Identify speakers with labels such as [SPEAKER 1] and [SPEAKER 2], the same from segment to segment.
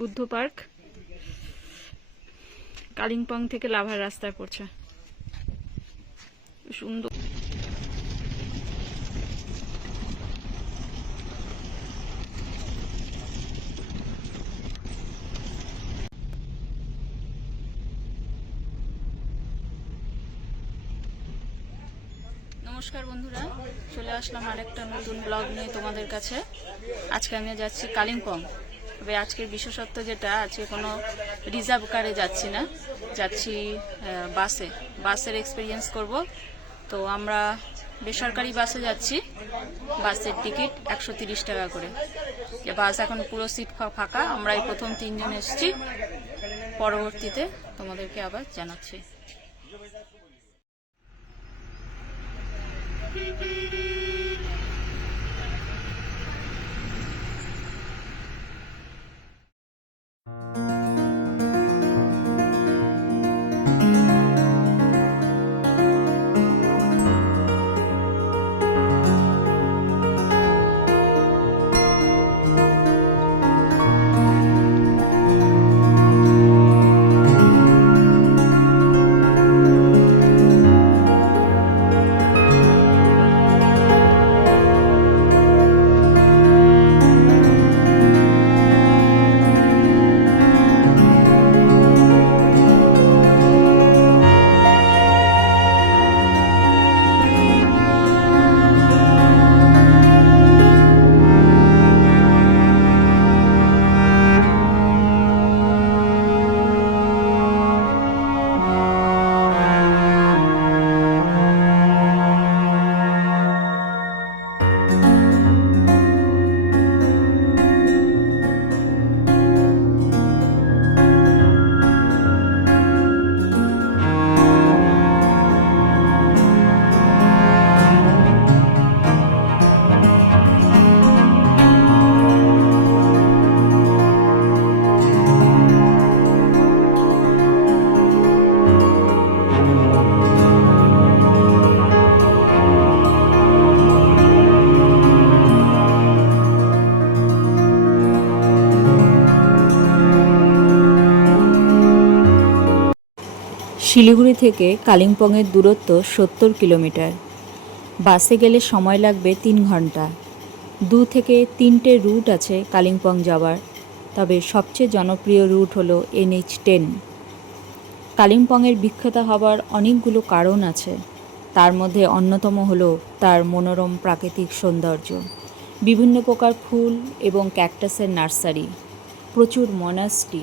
[SPEAKER 1] Buddha park. Kalimpong থেকে লাভার রাস্তায় পড়ছে। সুন্দর। নমস্কার বন্ধুরা, চলে আসলাম আরেকটা নতুন ব্লগ নিয়ে তোমাদের কাছে। আজকে আমি যাচ্ছি কালিম্পং। তবে আজকের বিশেষত্ব যেটা, আজকে কোনো রিজার্ভ কারে যাচ্ছি না। যাচ্ছি বাসে। বাসের এক্সপিরিয়েন্স করব। তো আমরা বেসরকারি বাসে যাচ্ছি। বাসের টিকিট একশো তিরিশ টাকা করে। যে বাস এখন পুরো সিট ফাঁকা। আমরা এই প্রথম তিনজন এসছি। পরবর্তীতে তোমাদেরকে আবার জানাচ্ছি।
[SPEAKER 2] শিলিগুড়ি থেকে কালিম্পংয়ের দূরত্ব সত্তর কিলোমিটার। বাসে গেলে সময় লাগবে তিন ঘণ্টা। দু থেকে তিনটে রুট আছে কালিম্পং যাওয়ার। তবে সবচেয়ে জনপ্রিয় রুট হলো এনএইচ টেন। কালিম্পংয়ের বিখ্যাত হবার অনেকগুলো কারণ আছে। তার মধ্যে অন্যতম হলো তার মনোরম প্রাকৃতিক সৌন্দর্য। বিভিন্ন প্রকার ফুল এবং ক্যাকটাসের নার্সারি। প্রচুর মনাস্ট্রি।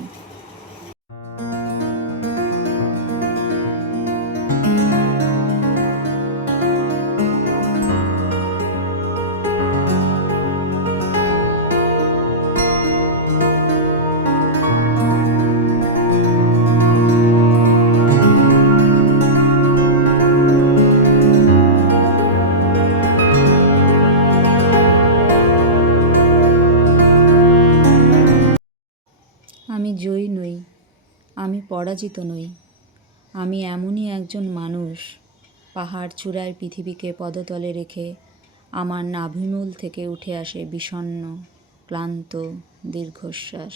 [SPEAKER 2] আমি পরাজিত নই। আমি এমনই একজন মানুষ, পাহাড় চূড়ার পৃথিবীকে পদতলে রেখে আমার নাভিমূল থেকে উঠে আসে বিষণ্ন ক্লান্ত দীর্ঘশ্বাস।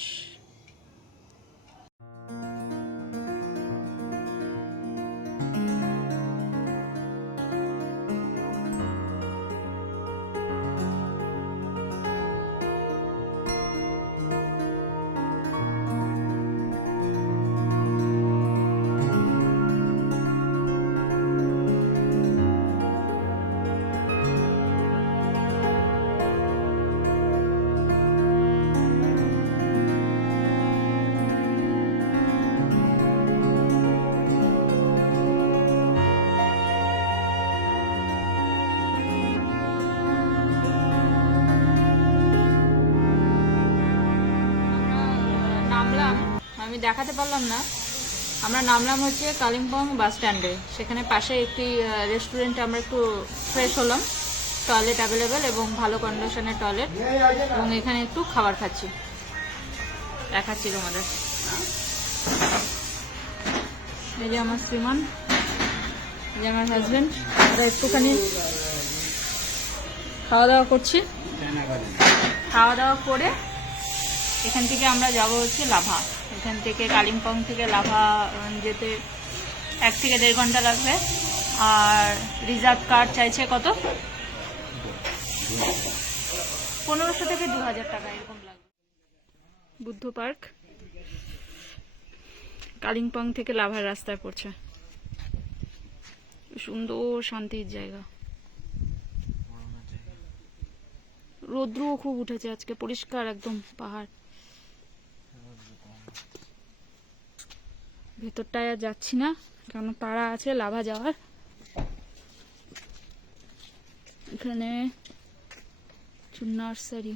[SPEAKER 1] আমি দেখাতে পারলাম না। আমরা নামলাম হচ্ছে কালিম্পং বাস স্ট্যান্ডে। সেখানে পাশে একটি রেস্টুরেন্টে আমরা একটু ফ্রেশ হলাম। টয়লেট অ্যাভেলেবেল এবং ভালো কন্ডিশনের টয়লেট এবং এখানে একটু খাবার খাচ্ছি। দেখাচ্ছি তোমাদের। এই যে আমার শ্রীমান, এই যে আমার হাজবেন্ড আমরা একটুখানি খাওয়া দাওয়া করছি। খাওয়া দাওয়া করে এখান থেকে আমরা যাব হচ্ছে লাভা। এখান থেকে কালিম্পং থেকে লাভা যেতে এক থেকে দেড় ঘণ্টা লাগবে। আর রিজার্ভ কার্ড চাইছে কত? পনেরোশো থেকে দু হাজার টাকা এরকম লাগবে। বুদ্ধ পার্ক। কালিম্পং থেকে লাভার রাস্তায় পড়ছে। সুন্দর, শান্তির জায়গা। রৌদ্রও খুব উঠেছে আজকে, পরিষ্কার একদম পাহাড়। ভেতরটায় আর যাচ্ছি না কারণ পাড়া আছে লাভা যাওয়ার। এখানে নার্সারি।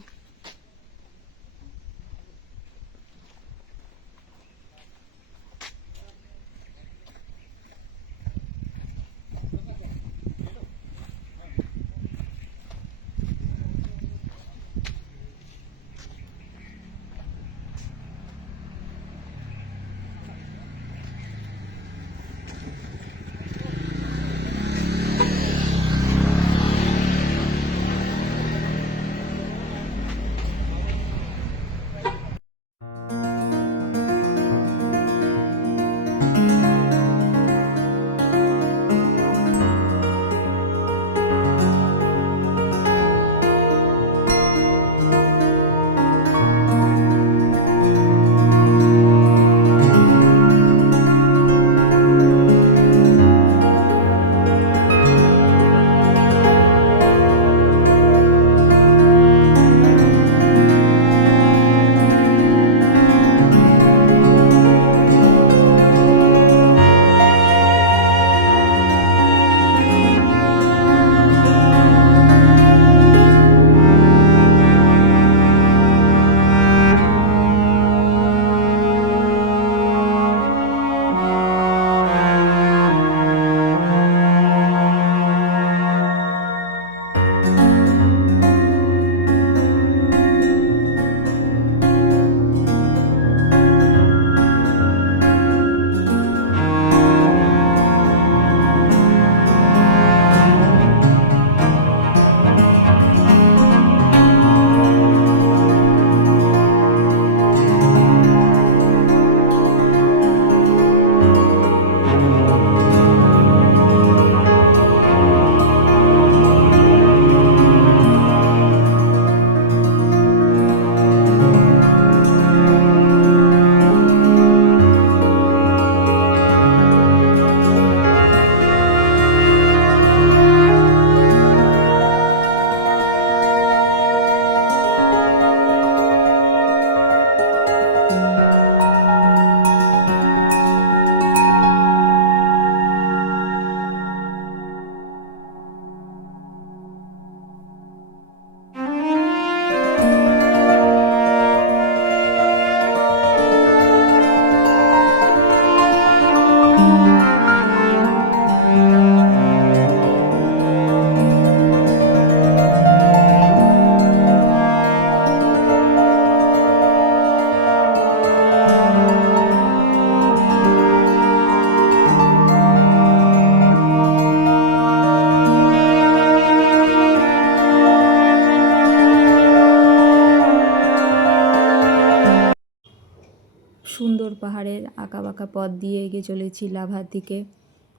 [SPEAKER 2] সুন্দর পাহাড়ের আঁকা বাঁকা পথ দিয়ে এগিয়ে চলেছি লাভার দিকে।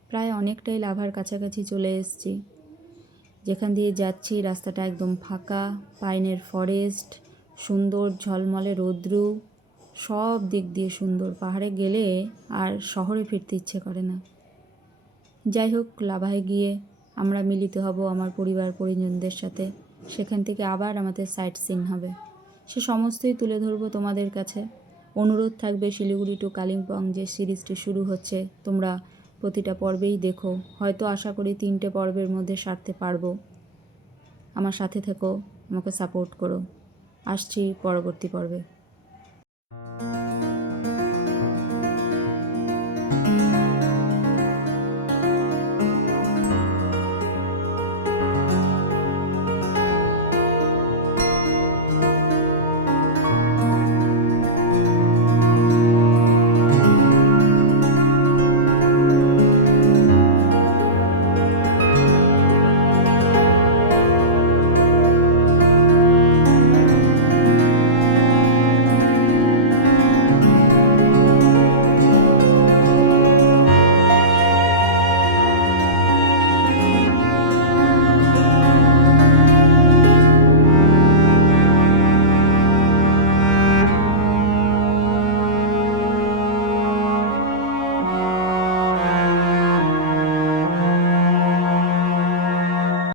[SPEAKER 2] প্রায় অনেকটাই লাভার কাছাকাছি চলে এসেছি। যেখান দিয়ে যাচ্ছি রাস্তাটা একদম ফাঁকা, পাইনের ফরেস্ট, সুন্দর ঝলমলে রৌদ্রু, সব দিক দিয়ে সুন্দর। পাহাড়ে গেলে আর শহরে ফিরতে ইচ্ছে করে না। যাই হোক, লাভায় গিয়ে আমরা মিলিত হব আমার পরিবার, পরিজনদের সাথে। সেখান থেকে আবার আমাদের সাইট সিন হবে। সে সমস্তই তুলে ধরবো তোমাদের কাছে। অনুরোধ থাকবে শিলিগুড়ি টু কালিম্পং যে সিরিজটি শুরু হচ্ছে। তোমরা প্রতিটা পর্বেই দেখো। হয়তো আশা করি তিনটে পর্বের মধ্যে সারতে পারব। আমার সাথে থেকো, আমাকে সাপোর্ট করো। আসছি পরবর্তী পর্বে।